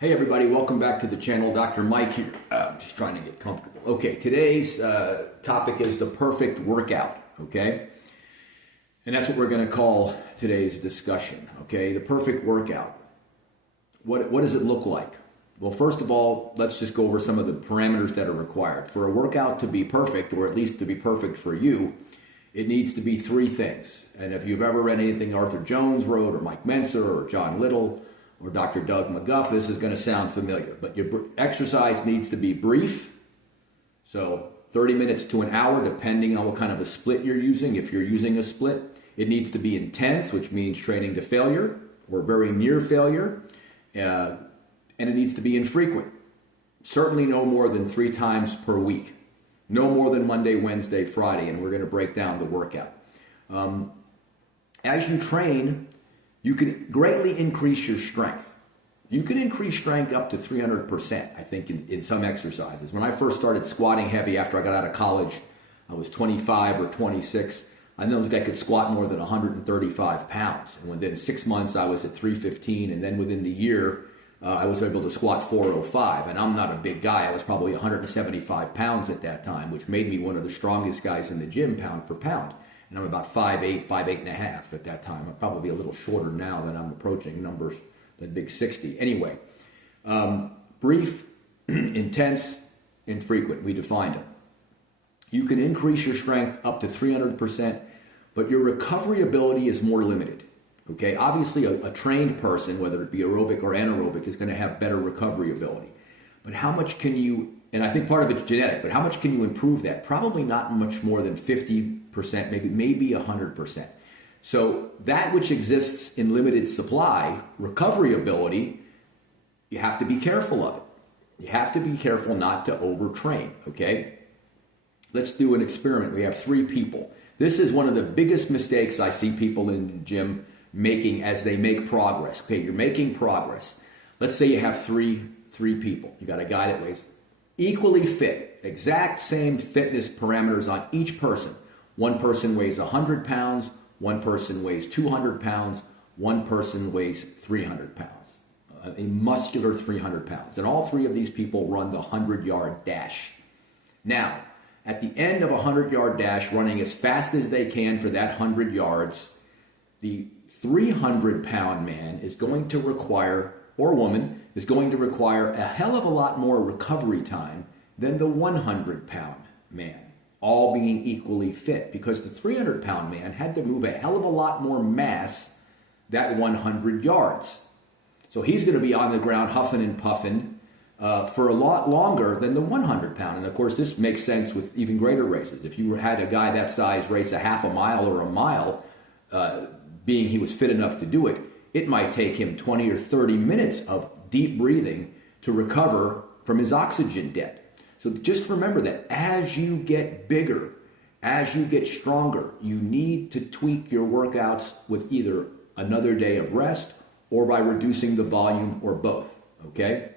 Hey everybody, welcome back to the channel. Dr. Mike here. I'm just trying to get comfortable. Okay, today's topic is the perfect workout, okay? And that's what we're going to call today's discussion, okay? The perfect workout. What does it look like? Well, first of all, let's just go over some of the parameters that are required. For a workout to be perfect, or at least to be perfect for you, it needs to be three things. And if you've ever read anything Arthur Jones wrote, or Mike Mentzer, or John Little, or Dr. Doug McGuff, this is going to sound familiar. But your exercise needs to be brief, so 30 minutes to an hour, depending on what kind of a split you're using. If you're using a split, it needs to be intense, which means training to failure or very near failure, and it needs to be infrequent. Certainly no more than 3 times per week. No more than Monday, Wednesday, Friday, and we're going to break down the workout. As you train, you can greatly increase your strength. You can increase strength up to 300%, I think, in some exercises. When I first started squatting heavy after I got out of college, I was 25 or 26. I don't think I could squat more than 135 pounds. And within 6 months, I was at 315. And then within the year, I was able to squat 405. And I'm not a big guy. I was probably 175 pounds at that time, which made me one of the strongest guys in the gym pound for pound. And I'm about 5'8", 5'8 and a half at that time. I'm probably a little shorter now that I'm approaching numbers than big 60. Anyway, brief, intense, infrequent. We defined them. You can increase your strength up to 300%, but your recovery ability is more limited. Okay, obviously a trained person, whether it be aerobic or anaerobic, is going to have better recovery ability. But how much can you, and I think part of it's genetic, but how much can you improve that? Probably not much more than 50%, maybe 100%. So that which exists in limited supply, recovery ability, you have to be careful of it. You have to be careful not to overtrain, okay? Let's do an experiment. We have 3 people. This is one of the biggest mistakes I see people in the gym making as they make progress. Okay, you're making progress. Let's say you have three people. You got a guy that weighs equally fit, exact same fitness parameters on each person. One person weighs 100 pounds, one person weighs 200 pounds, one person weighs 300 pounds. A muscular 300 pounds. And all 3 of these people run the 100-yard dash. Now, at the end of a 100-yard dash, running as fast as they can for that 100 yards, the 300-pound man is going to require, or woman, is going to require a hell of a lot more recovery time than the 100-pound man, all being equally fit, because the 300-pound man had to move a hell of a lot more mass that 100 yards. So he's going to be on the ground huffing and puffing for a lot longer than the 100-pound. And of course, this makes sense with even greater races. If you had a guy that size race a half a mile or a mile, being he was fit enough to do it, it might take him 20 or 30 minutes of deep breathing to recover from his oxygen debt. So just remember that as you get bigger, as you get stronger, you need to tweak your workouts with either another day of rest or by reducing the volume, or both, okay?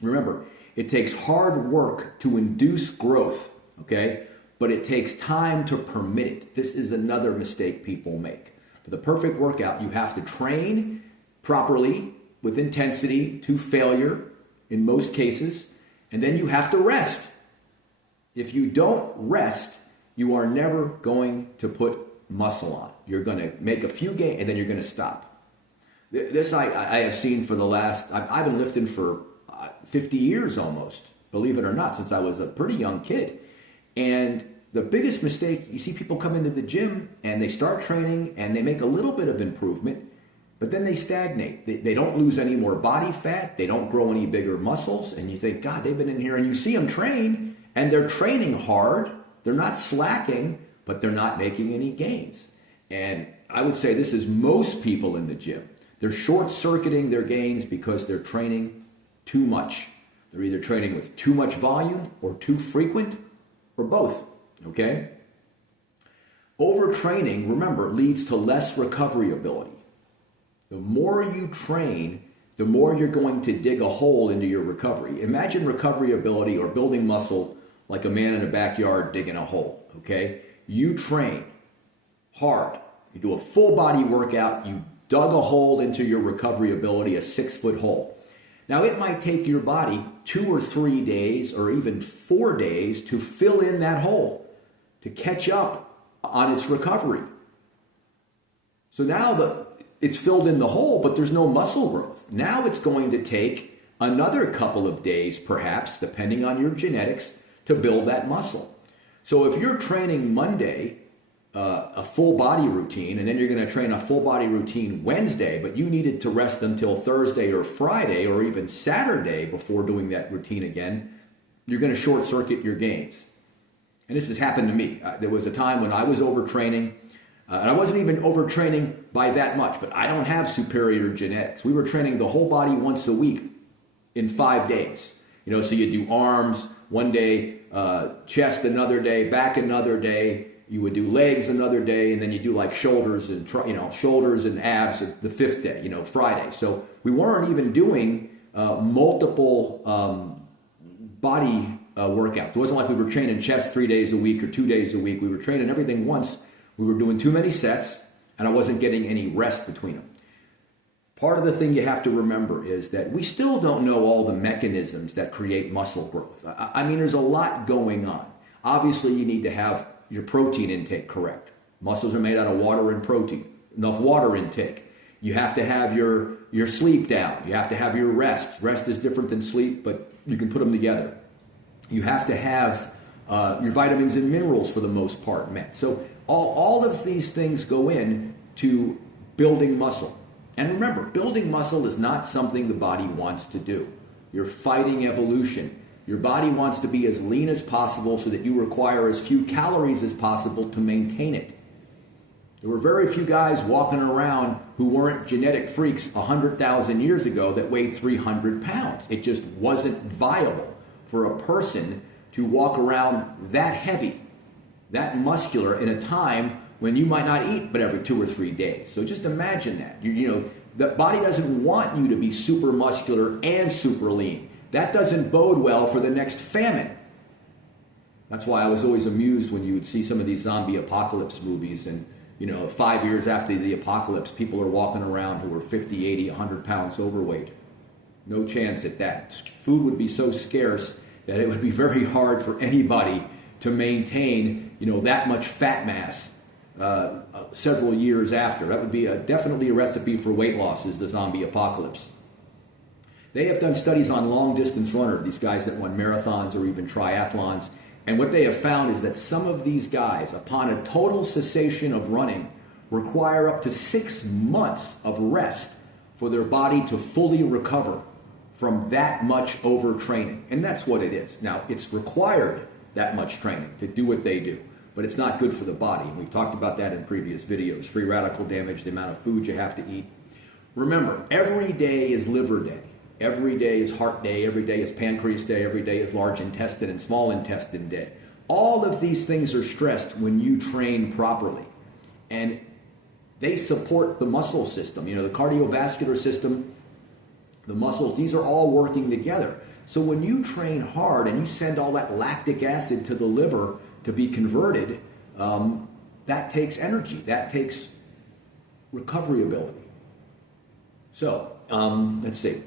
Remember, it takes hard work to induce growth, okay? But it takes time to permit it. This is another mistake people make. For the perfect workout, you have to train properly with intensity to failure in most cases, and then you have to rest. If you don't rest, you are never going to put muscle on. You're going to make a few gains, and then you're going to stop. This I have seen for the last, I've been lifting for 50 years almost, believe it or not, since I was a pretty young kid. And the biggest mistake, you see people come into the gym and they start training and they make a little bit of improvement, but then they stagnate. They don't lose any more body fat. They don't grow any bigger muscles. And you think, God, they've been in here, and you see them train and they're training hard. They're not slacking, but they're not making any gains. And I would say this is most people in the gym. They're short-circuiting their gains because they're training too much. They're either training with too much volume or too frequent or both, okay? Overtraining, remember, leads to less recovery ability. The more you train, the more you're going to dig a hole into your recovery. Imagine recovery ability or building muscle like a man in a backyard digging a hole, okay? You train hard. You do a full body workout. You dug a hole into your recovery ability, a 6-foot hole. Now, it might take your body 2 or 3 days or even 4 days to fill in that hole, to catch up on its recovery. So now it's filled in the hole, but there's no muscle growth. Now it's going to take another couple of days, perhaps, depending on your genetics, to build that muscle. So if you're training Monday, a full body routine, and then you're going to train a full body routine Wednesday, but you needed to rest until Thursday or Friday or even Saturday before doing that routine again, you're going to short circuit your gains. And this has happened to me. There was a time when I was overtraining, and I wasn't even overtraining by that much, but I don't have superior genetics. We were training the whole body once a week in 5 days. So you do arms one day, chest another day, back another day. You would do legs another day, and then you do like shoulders and shoulders and abs the 5th day, Friday. So we weren't even doing multiple body workouts. It wasn't like we were training chest 3 days a week or 2 days a week. We were training everything once. We were doing too many sets, and I wasn't getting any rest between them. Part of the thing you have to remember is that we still don't know all the mechanisms that create muscle growth. I mean, there's a lot going on. Obviously, you need to have your protein intake correct. Muscles are made out of water and protein. Enough water intake. You have to have your sleep down. You have to have your rest. Rest is different than sleep, but you can put them together. You have to have your vitamins and minerals for the most part met. So all of these things go in to building muscle. And remember, building muscle is not something the body wants to do. You're fighting evolution. Your body wants to be as lean as possible so that you require as few calories as possible to maintain it. There were very few guys walking around who weren't genetic freaks 100,000 years ago that weighed 300 pounds. It just wasn't viable for a person to walk around that heavy, that muscular in a time when you might not eat but every 2 or 3 days. So just imagine that. The body doesn't want you to be super muscular and super lean. That doesn't bode well for the next famine. That's why I was always amused when you would see some of these zombie apocalypse movies and 5 years after the apocalypse, people are walking around who are 50, 80, 100 pounds overweight. No chance at that. Food would be so scarce that it would be very hard for anybody to maintain, that much fat mass several years after. That would be definitely a recipe for weight loss, is the zombie apocalypse. They have done studies on long-distance runners, these guys that won marathons or even triathlons, and what they have found is that some of these guys, upon a total cessation of running, require up to 6 months of rest for their body to fully recover from that much overtraining. And that's what it is. Now, it's required that much training to do what they do, but it's not good for the body. And we've talked about that in previous videos. Free radical damage, the amount of food you have to eat. Remember, every day is liver day. Every day is heart day, every day is pancreas day, every day is large intestine and small intestine day. All of these things are stressed when you train properly. And they support the muscle system, the cardiovascular system, the muscles, these are all working together. So when you train hard and you send all that lactic acid to the liver to be converted, that takes energy, that takes recovery ability. So, let's see.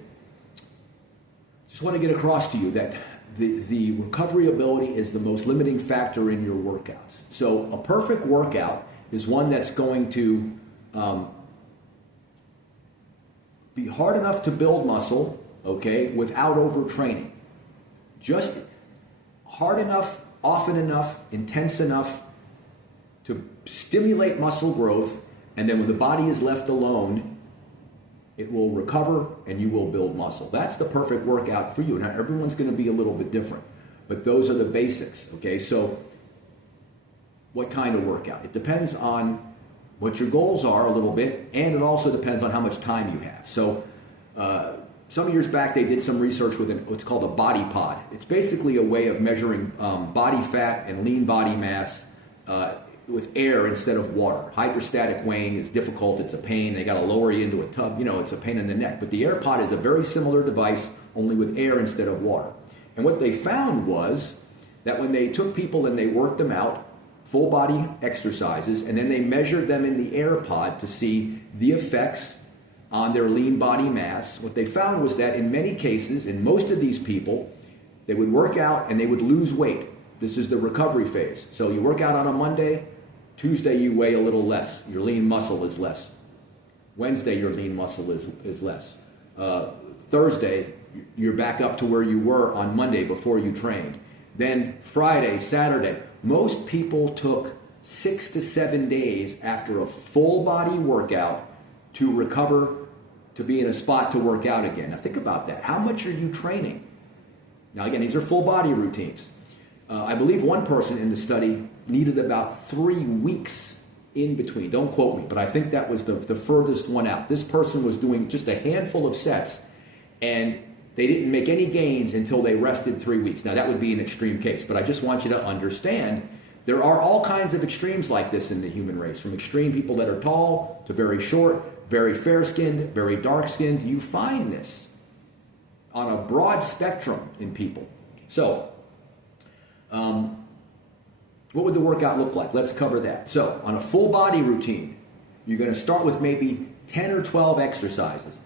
Just want to get across to you that the recovery ability is the most limiting factor in your workouts. So a perfect workout is one that's going to be hard enough to build muscle, okay, without overtraining. Just hard enough, often enough, intense enough to stimulate muscle growth, and then when the body is left alone, it will recover and you will build muscle. That's the perfect workout for you. Now, everyone's going to be a little bit different, but those are the basics, okay? So what kind of workout? It depends on what your goals are a little bit, and it also depends on how much time you have. So some years back, they did some research with what's called a body pod. It's basically a way of measuring body fat and lean body mass with air instead of water. Hydrostatic weighing is difficult. It's a pain. They got to lower you into a tub. It's a pain in the neck. But the AirPod is a very similar device, only with air instead of water. And what they found was that when they took people and they worked them out, full body exercises, and then they measured them in the AirPod to see the effects on their lean body mass, what they found was that in many cases, in most of these people, they would work out and they would lose weight. This is the recovery phase. So you work out on a Monday, Tuesday you weigh a little less. Your lean muscle is less. Wednesday your lean muscle is less. Thursday you're back up to where you were on Monday before you trained. Then Friday, Saturday. Most people took 6 to 7 days after a full body workout to recover, to be in a spot to work out again. Now think about that. How much are you training? Now again, these are full body routines. I believe one person in the study needed about 3 weeks in between. Don't quote me, but I think that was the furthest one out. This person was doing just a handful of sets and they didn't make any gains until they rested 3 weeks. Now that would be an extreme case, but I just want you to understand there are all kinds of extremes like this in the human race, from extreme people that are tall to very short, very fair-skinned, very dark-skinned. You find this on a broad spectrum in people. So, what would the workout look like? Let's cover that. So, on a full body routine, you're going to start with maybe 10 or 12 exercises.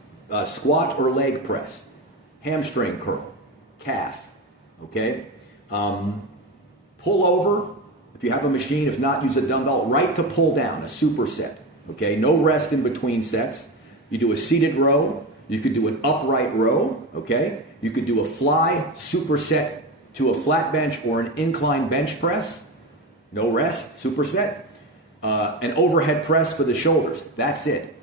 Squat or leg press, hamstring curl, calf, okay? Pull over, if you have a machine. If not, use a dumbbell. Right to pull down, a superset, okay? No rest in between sets. You do a seated row. You could do an upright row, okay? You could do a fly superset to a flat bench or an incline bench press. No rest, superset. An overhead press for the shoulders. That's it.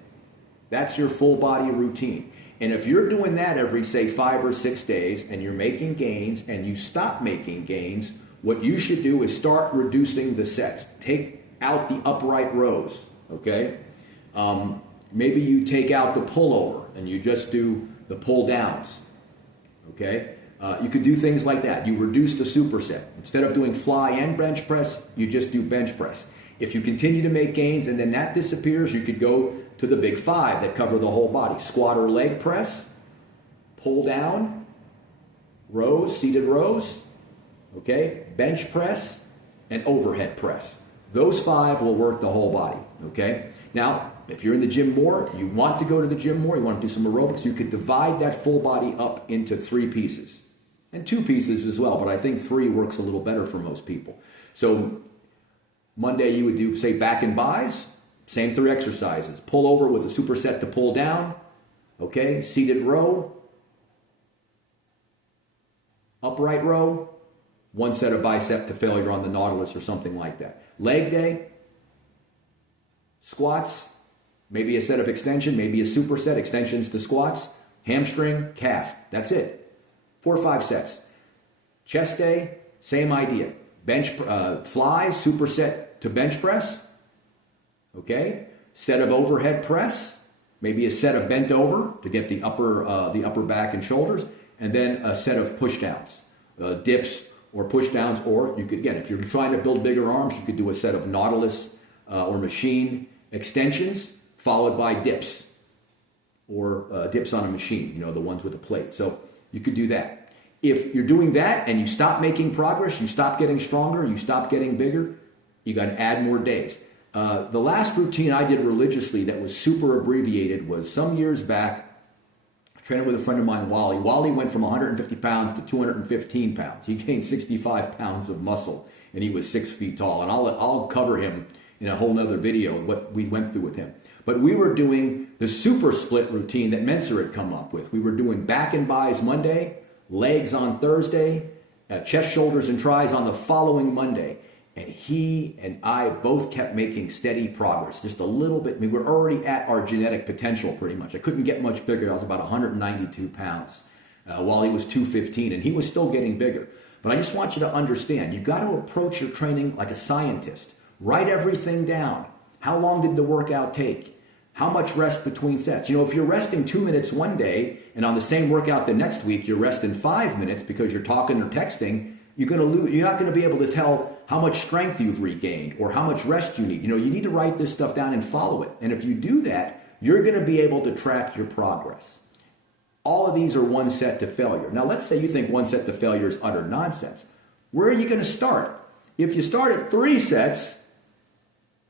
That's your full body routine. And if you're doing that every, say, 5 or 6 days and you're making gains and you stop making gains, what you should do is start reducing the sets. Take out the upright rows, okay? Maybe you take out the pullover and you just do the pull downs, okay? You could do things like that. You reduce the superset. Instead of doing fly and bench press, you just do bench press. If you continue to make gains and then that disappears, you could go to the big 5 that cover the whole body. Squat or leg press, pull down, rows, seated rows, okay? Bench press and overhead press. Those 5 will work the whole body, okay? Now, if you're in the gym more, you want to go to the gym more, you want to do some aerobics, you could divide that full body up into 3 pieces. And 2 pieces as well, but I think 3 works a little better for most people. So Monday you would do, say, back and bis, same 3 exercises. Pull over with a superset to pull down, okay? Seated row, upright row, 1 set of bicep to failure on the Nautilus or something like that. Leg day, squats, maybe a set of extension, maybe a superset, extensions to squats, hamstring, calf. That's it. 4 or 5 sets. Chest day, same idea. Bench, fly, superset to bench press. Okay. Set of overhead press. Maybe a set of bent over to get the upper back and shoulders, and then a set of push downs, dips or push downs. Or you could, again, if you're trying to build bigger arms, you could do a set of Nautilus or machine extensions followed by dips, or dips on a machine, you know, the ones with a plate. So you could do that. If you're doing that and you stop making progress, you stop getting stronger, you stop getting bigger, you got to add more days. The last routine I did religiously that was super abbreviated was some years back, training with a friend of mine, Wally. Wally went from 150 pounds to 215 pounds. He gained 65 pounds of muscle, and he was 6 feet tall. And I'll cover him in a whole nother video, what we went through with him. But we were doing the super split routine that Menser had come up with. We were doing back and bis Monday, legs on Thursday, chest, shoulders, and tries on the following Monday. And he and I both kept making steady progress, just a little bit. I mean, we're already at our genetic potential pretty much. I couldn't get much bigger. I was about 192 pounds while he was 215, and he was still getting bigger. But I just want you to understand, you've got to approach your training like a scientist. Write everything down. How long did the workout take? How much rest between sets? You know, if you're resting 2 minutes one day and on the same workout the next week, you're resting 5 minutes because you're talking or texting, you're not going to be able to tell how much strength you've regained or how much rest you need. You know, you need to write this stuff down and follow it. And if you do that, you're going to be able to track your progress. All of these are 1 set to failure. Now, let's say you think 1 set to failure is utter nonsense. Where are you going to start? If you start at 3 sets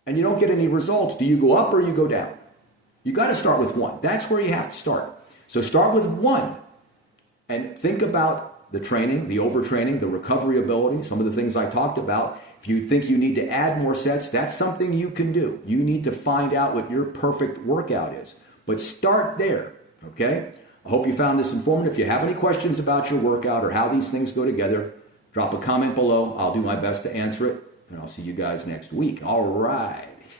and you don't get any results, do you go up or you go down? You got to start with one. That's where you have to start. So start with one and think about the training, the overtraining, the recovery ability, some of the things I talked about. If you think you need to add more sets, that's something you can do. You need to find out what your perfect workout is. But start there, okay? I hope you found this informative. If you have any questions about your workout or how these things go together, drop a comment below. I'll do my best to answer it, and I'll see you guys next week. All right.